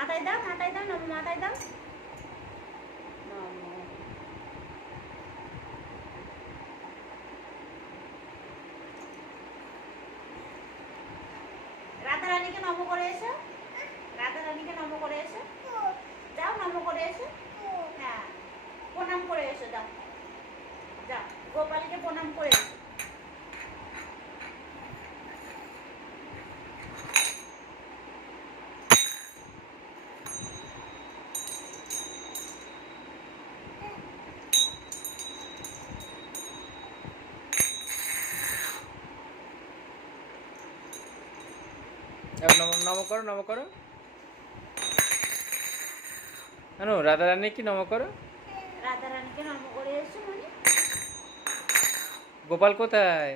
মাথায় দাও, নমো মাথায় দাও। নমো। রাধা রানীকে নমো করে এসো, রাধা রানীকে নমো করে এসো। যাও নমো করে এসো। হ্যাঁ, প্রণাম করে এসো, যাও যাও, গোপালকে প্রণাম করে এসো। নম করো, নম করো। রাধা রানী কি নম করো। রাধা রানীকে নমো করে এসো। মানে গোপাল কোথায়?